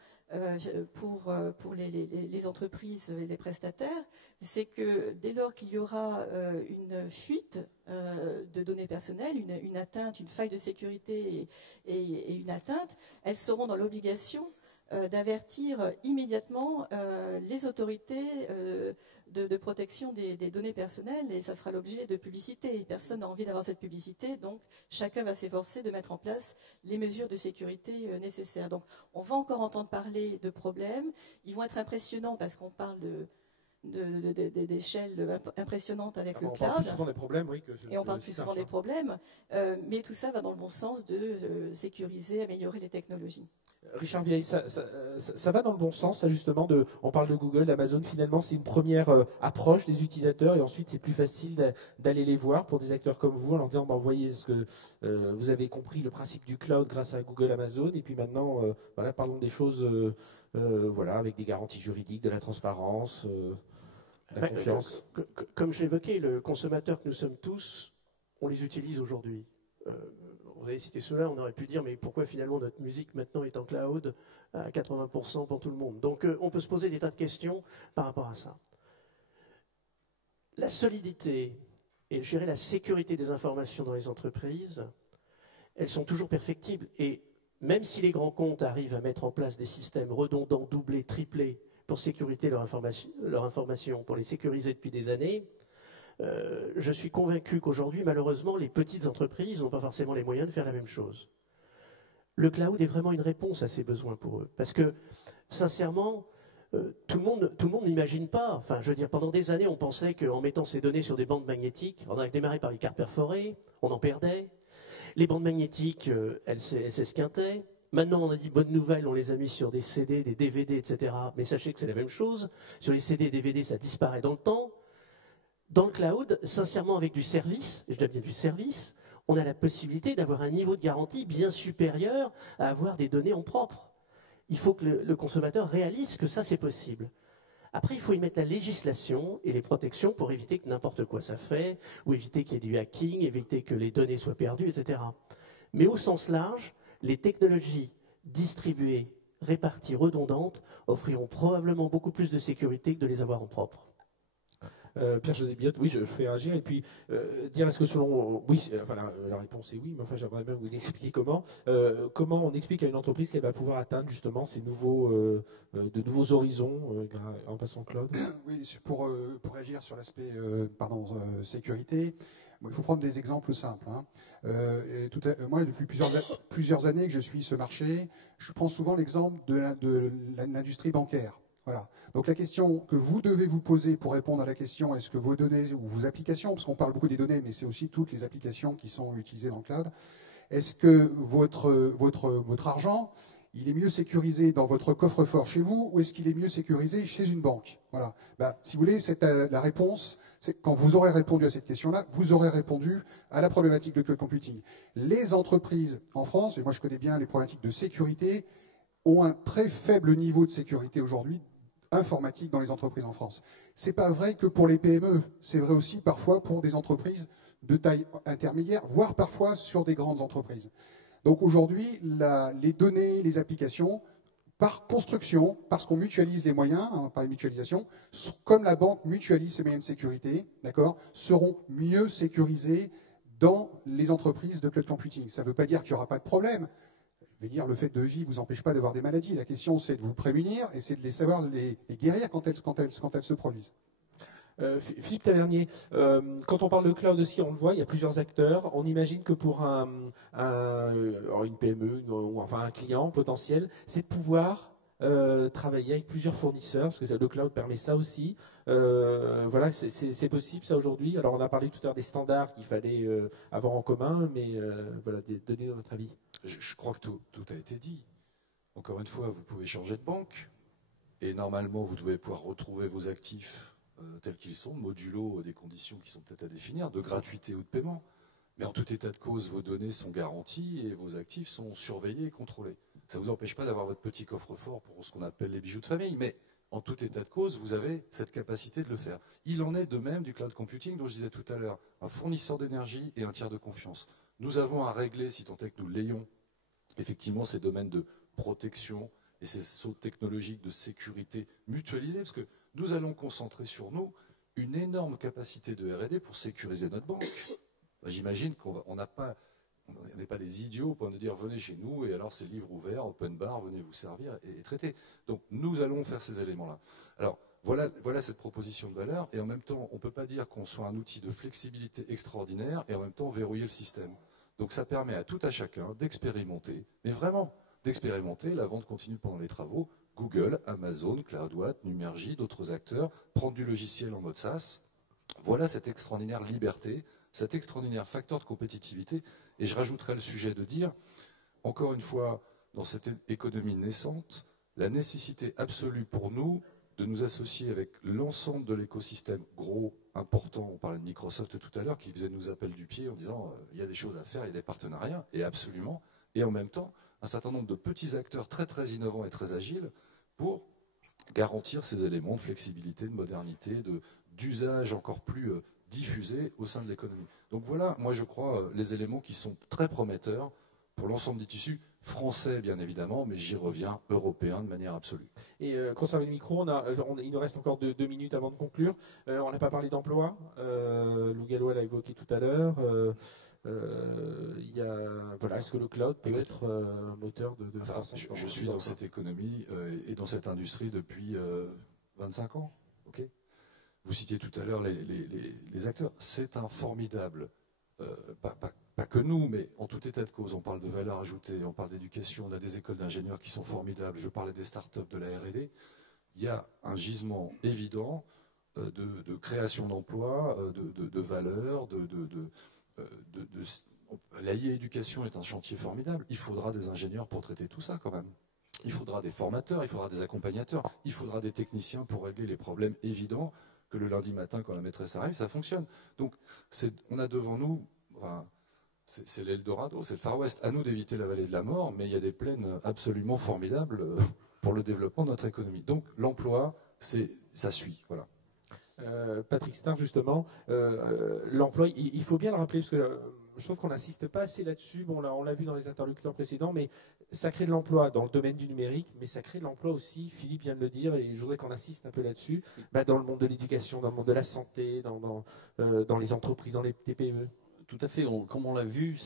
pour les entreprises et les prestataires. C'est que dès lors qu'il y aura une fuite de données personnelles, une atteinte, une faille de sécurité et une atteinte, elles seront dans l'obligation d'avertir immédiatement les autorités de protection des données personnelles, et ça fera l'objet de publicité. Personne n'a envie d'avoir cette publicité, donc chacun va s'efforcer de mettre en place les mesures de sécurité nécessaires. Donc on va encore entendre parler de problèmes. Ils vont être impressionnants parce qu'on parle d'échelles impressionnantes avec le cloud. On parle plus souvent des problèmes, oui. Et on parle plus souvent des problèmes, mais tout ça va dans le bon sens de sécuriser, améliorer les technologies. Richard Vieille, ça va dans le bon sens, ça justement, on parle de Google, d'Amazon, finalement c'est une première approche des utilisateurs et ensuite c'est plus facile d'aller les voir pour des acteurs comme vous en leur disant, voyez ce que vous avez compris le principe du cloud grâce à Google, Amazon, et puis maintenant, voilà, parlons des choses voilà, avec des garanties juridiques, de la transparence, de la confiance. Comme j'évoquais, le consommateur que nous sommes tous, on les utilise aujourd'hui. On avait cité cela, on aurait pu dire mais pourquoi finalement notre musique maintenant est en cloud à 80% pour tout le monde. Donc on peut se poser des tas de questions par rapport à ça. La solidité et je dirais la sécurité des informations dans les entreprises, elles sont toujours perfectibles. Et même si les grands comptes arrivent à mettre en place des systèmes redondants, doublés, triplés pour sécuriser leur information, pour les sécuriser depuis des années, je suis convaincu qu'aujourd'hui, malheureusement, les petites entreprises n'ont pas forcément les moyens de faire la même chose. Le cloud est vraiment une réponse à ces besoins pour eux. Parce que, sincèrement, tout le monde n'imagine pas. Enfin, je veux dire, pendant des années, on pensait qu'en mettant ces données sur des bandes magnétiques, on a démarré par les cartes perforées, on en perdait. Les bandes magnétiques, elles s'esquintaient. Maintenant, on a dit, bonne nouvelle, on les a mis sur des CD, des DVD, etc. Mais sachez que c'est la même chose. Sur les CD et DVD, ça disparaît dans le temps. Dans le cloud, sincèrement, avec du service, et je dis bien du service, on a la possibilité d'avoir un niveau de garantie bien supérieur à avoir des données en propre. Il faut que le consommateur réalise que ça, c'est possible. Après, il faut y mettre la législation et les protections pour éviter que n'importe quoi ça fait, ou éviter qu'il y ait du hacking, éviter que les données soient perdues, etc. Mais au sens large, les technologies distribuées, réparties, redondantes, offriront probablement beaucoup plus de sécurité que de les avoir en propre. Pierre-José Biot, oui, je fais réagir et puis dire est-ce que selon oui, enfin la réponse est oui, mais enfin j'aimerais bien vous expliquer comment on explique à une entreprise qu'elle va pouvoir atteindre justement ces de nouveaux horizons en passant au cloud. Oui, pour réagir sur l'aspect sécurité. Il faut prendre des exemples simples. Moi, depuis plusieurs années que je suis ce marché, je prends souvent l'exemple de l'industrie bancaire. Voilà. Donc la question que vous devez vous poser pour répondre à la question est-ce que vos données ou vos applications, parce qu'on parle beaucoup des données, mais c'est aussi toutes les applications qui sont utilisées dans le cloud, est-ce que votre argent, il est mieux sécurisé dans votre coffre-fort chez vous ou est-ce qu'il est mieux sécurisé chez une banque? Voilà. Si vous voulez, la réponse, c'est quand vous aurez répondu à cette question-là, vous aurez répondu à la problématique de cloud computing. Les entreprises en France, et moi je connais bien les problématiques de sécurité, ont un très faible niveau de sécurité aujourd'hui informatique dans les entreprises en France. Ce n'est pas vrai que pour les PME, c'est vrai aussi parfois pour des entreprises de taille intermédiaire, voire parfois sur des grandes entreprises. Donc aujourd'hui, les données, les applications, par construction, parce qu'on mutualise les moyens, par les mutualisations, comme la banque mutualise ses moyens de sécurité, d'accord, seront mieux sécurisés dans les entreprises de cloud computing. Ça ne veut pas dire qu'il n'y aura pas de problème. Je veux dire, le fait de vivre ne vous empêche pas d'avoir des maladies. La question, c'est de vous prémunir et c'est de les savoir les guérir quand elles se produisent. Philippe Tavernier, quand on parle de cloud aussi, on le voit, il y a plusieurs acteurs. On imagine que pour une PME ou enfin un client potentiel, c'est de pouvoir travailler avec plusieurs fournisseurs, parce que le cloud permet ça aussi. Voilà, c'est possible ça aujourd'hui. Alors on a parlé tout à l'heure des standards qu'il fallait avoir en commun, mais voilà, donnez votre avis. Je crois que tout a été dit. Encore une fois, vous pouvez changer de banque et normalement vous devez pouvoir retrouver vos actifs tels qu'ils sont, modulo des conditions qui sont peut-être à définir, de gratuité ou de paiement. Mais en tout état de cause, vos données sont garanties et vos actifs sont surveillés et contrôlés. Ça ne vous empêche pas d'avoir votre petit coffre-fort pour ce qu'on appelle les bijoux de famille, mais en tout état de cause, vous avez cette capacité de le faire. Il en est de même du cloud computing dont je disais tout à l'heure, un fournisseur d'énergie et un tiers de confiance. Nous avons à régler, si tant est que nous l'ayons, effectivement ces domaines de protection et ces sauts technologiques de sécurité mutualisés, parce que nous allons concentrer sur nous une énorme capacité de R&D pour sécuriser notre banque. J'imagine qu'on n'est pas des idiots au point de dire venez chez nous et alors c'est livre ouvert, open bar, venez vous servir et traiter. Donc nous allons faire ces éléments-là. Alors voilà cette proposition de valeur et en même temps on ne peut pas dire qu'on soit un outil de flexibilité extraordinaire et en même temps verrouiller le système. Donc ça permet à tout à chacun d'expérimenter, mais vraiment d'expérimenter la vente continue pendant les travaux. Google, Amazon, CloudWatt, Numergy, d'autres acteurs, prendre du logiciel en mode SaaS. Voilà cette extraordinaire liberté, cet extraordinaire facteur de compétitivité. Et je rajouterai le sujet de dire, encore une fois, dans cette économie naissante, la nécessité absolue pour nous de nous associer avec l'ensemble de l'écosystème gros, important. On parlait de Microsoft tout à l'heure, qui faisait nous appel du pied en disant il y a des choses à faire, il y a des partenariats, et absolument. Et en même temps, un certain nombre de petits acteurs très très innovants et très agiles pour garantir ces éléments de flexibilité, de modernité, d'usage encore plus diffusé au sein de l'économie. Donc voilà, moi je crois, les éléments qui sont très prometteurs pour l'ensemble des tissus, français bien évidemment, mais j'y reviens, européens de manière absolue. Et concernant le micro, il nous reste encore 2 minutes avant de conclure. On n'a pas parlé d'emploi, Lou Gallois l'a évoqué tout à l'heure. Est-ce que le cloud peut être un moteur de croissance? Je suis dans cette économie et dans cette industrie depuis 25 ans. Okay, vous citiez tout à l'heure les acteurs. C'est un formidable, pas que nous, mais en tout état de cause, on parle de valeur ajoutée, on parle d'éducation, on a des écoles d'ingénieurs qui sont formidables, je parlais des startups, de la R&D. Il y a un gisement évident de création d'emplois, de valeur, l'AI éducation est un chantier formidable. Il faudra des ingénieurs pour traiter tout ça quand même. Il faudra des formateurs, il faudra des accompagnateurs, il faudra des techniciens pour régler les problèmes évidents que le lundi matin, quand la maîtresse arrive, ça fonctionne. Donc on a devant nous, c'est l'Eldorado, c'est le Far West. À nous d'éviter la vallée de la mort, mais il y a des plaines absolument formidables pour le développement de notre économie. Donc l'emploi, ça suit. Voilà. Patrick Star, justement, l'emploi, il faut bien le rappeler, parce que je trouve qu'on n'insiste pas assez là-dessus. Bon, là, on l'a vu dans les interlocuteurs précédents, mais ça crée de l'emploi dans le domaine du numérique, mais ça crée de l'emploi aussi, Philippe vient de le dire, et je voudrais qu'on insiste un peu là-dessus, dans le monde de l'éducation, dans le monde de la santé, dans les entreprises, dans les TPE. Tout à fait. Comme on l'a vu,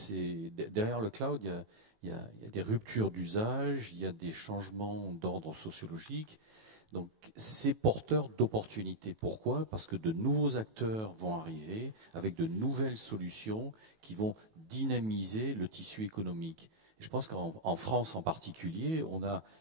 derrière le cloud, il y a des ruptures d'usage, il y a des changements d'ordre sociologique. Donc, c'est porteur d'opportunités. Pourquoi? Parce que de nouveaux acteurs vont arriver avec de nouvelles solutions qui vont dynamiser le tissu économique. Et je pense qu'en France en particulier,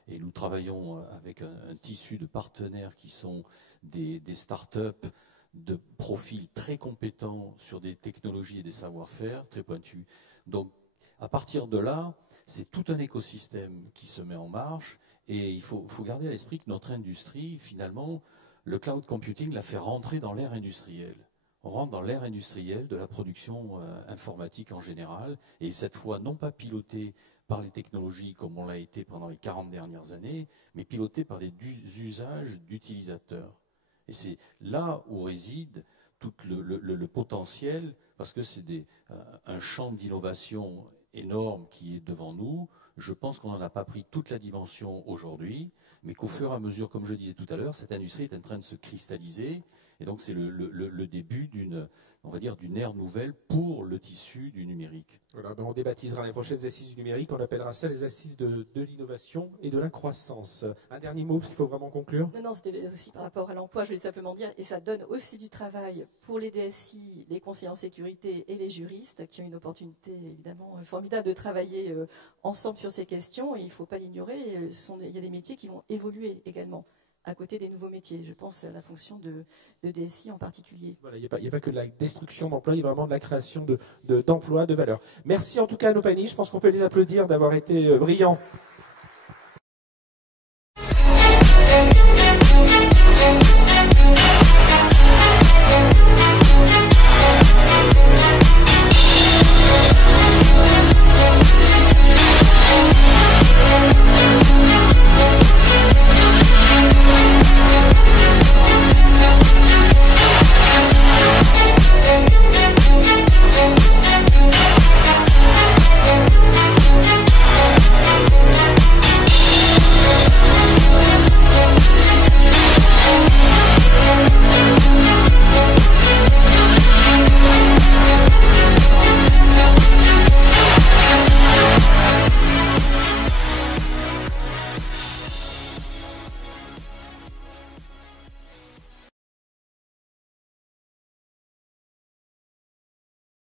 et nous travaillons avec un tissu de partenaires qui sont des start-up de profils très compétents sur des technologies et des savoir-faire très pointus. Donc, à partir de là, c'est tout un écosystème qui se met en marche. Et il faut garder à l'esprit que notre industrie, finalement, le cloud computing l'a fait rentrer dans l'ère industrielle. On rentre dans l'ère industrielle de la production informatique en général, et cette fois non pas pilotée par les technologies comme on l'a été pendant les 40 dernières années, mais pilotée par des usages d'utilisateurs. Et c'est là où réside tout le potentiel, parce que c'est un champ d'innovation énorme qui est devant nous. Je pense qu'on n'en a pas pris toute la dimension aujourd'hui, mais qu'au fur et à mesure, comme je disais tout à l'heure, cette industrie est en train de se cristalliser. Et donc c'est le début d'une ère nouvelle pour le tissu du numérique. Voilà, ben on débaptisera les prochaines assises du numérique, on appellera ça les assises de l'innovation et de la croissance. Un dernier mot, parce qu'il faut vraiment conclure. Non, c'était aussi par rapport à l'emploi, je voulais simplement dire, et ça donne aussi du travail pour les DSI, les conseillers en sécurité et les juristes, qui ont une opportunité évidemment formidable de travailler ensemble sur ces questions, et il ne faut pas l'ignorer, il y a des métiers qui vont évoluer également à côté des nouveaux métiers. Je pense à la fonction de DSI en particulier. Voilà, il n'y a pas que de la destruction d'emplois, il y a vraiment de la création d'emplois, de valeur. Merci en tout cas à nos panélistes. Je pense qu'on peut les applaudir d'avoir été brillants